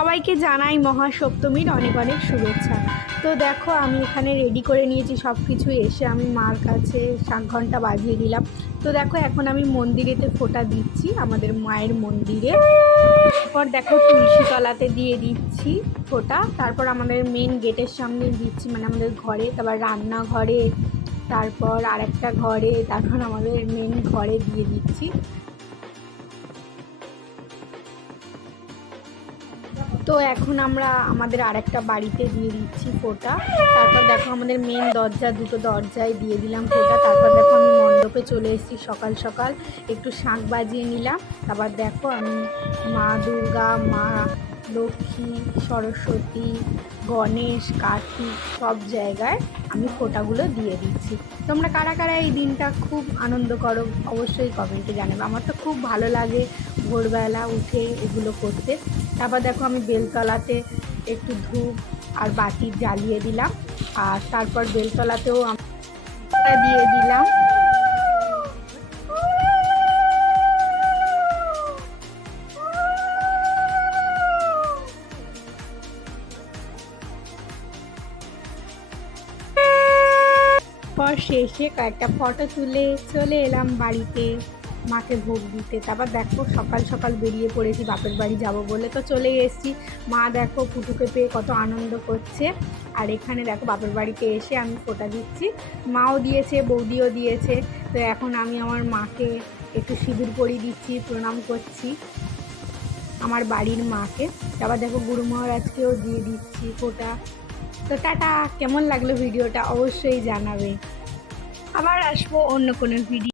সবাইকে জানাই মহাসপ্তমীর অনেক অনেক শুভেচ্ছা। তো দেখো, আমি এখানে রেডি করে নিয়েছি সব কিছু এসে আমি মার কাছে সাত ঘণ্টা বাজিয়ে দিলাম। তো দেখো, এখন আমি মন্দিরেতে ফোঁটা দিচ্ছি, আমাদের মায়ের মন্দিরে। তারপর দেখো তুলসী তলাতে দিয়ে দিচ্ছি ফোঁটা। তারপর আমাদের মেন গেটের সামনে দিচ্ছি মানে আমাদের ঘরে, তারপর রান্নাঘরে, তারপর আরেকটা ঘরে, তারপর আমাদের মেন ঘরে দিয়ে দিচ্ছি। তো এখন আমরা আমাদের আরেকটা বাড়িতে দিয়ে দিচ্ছি ফোটা। তারপর দেখো আমাদের মেন দরজা, দুটো দরজায় দিয়ে দিলাম ফোটা। তারপর দেখো আমি মণ্ডপে চলে এসেছি সকাল সকাল। একটু শাঁখ বাজিয়ে নিলাম। তারপর দেখো আমি মা দুর্গা, মা লক্ষ্মী, সরস্বতী গণেশ, কার্তিক সব জায়গায় আমি ফোঁটাগুলো দিয়ে দিচ্ছি। তোমরা কারা কারা এই দিনটা খুব আনন্দ করো অবশ্যই কমেন্টে জানাবে। আমার তো খুব ভালো লাগে ভোরবেলা উঠে এগুলো করতে। তারপর দেখো আমি বেলতলাতে একটু ধূপ আর বাতি জ্বালিয়ে দিলাম। আর তারপর বেলতলাতেও দিয়ে দিলাম। পর শেষে কয়েকটা ফটো তুলে চলে এলাম বাড়িতে। মাকে ভোগ দিতে। তারপর দেখো সকাল সকাল বেরিয়ে পড়েছি, বাপের বাড়ি যাব বলে তো চলে এসেছি। মা দেখো পুটুকে পেয়ে কত আনন্দ করছে। আর এখানে দেখো বাপের বাড়িতে এসে আমি ফোটা দিচ্ছি। মাও দিয়েছে, বৌদিও দিয়েছে। তো এখন আমি আমার মাকে একটু সিঁদুর পরিয়ে দিচ্ছি, প্রণাম করছি আমার বাড়ির মাকে। তারপর দেখো গুরু মহারাজকেও দিয়ে দিচ্ছি ফোটা। তো টাটা কেমন লাগল ভিডিওটা অবশ্যই জানাবে। আবার আসব অন্য কোনো ভিডিও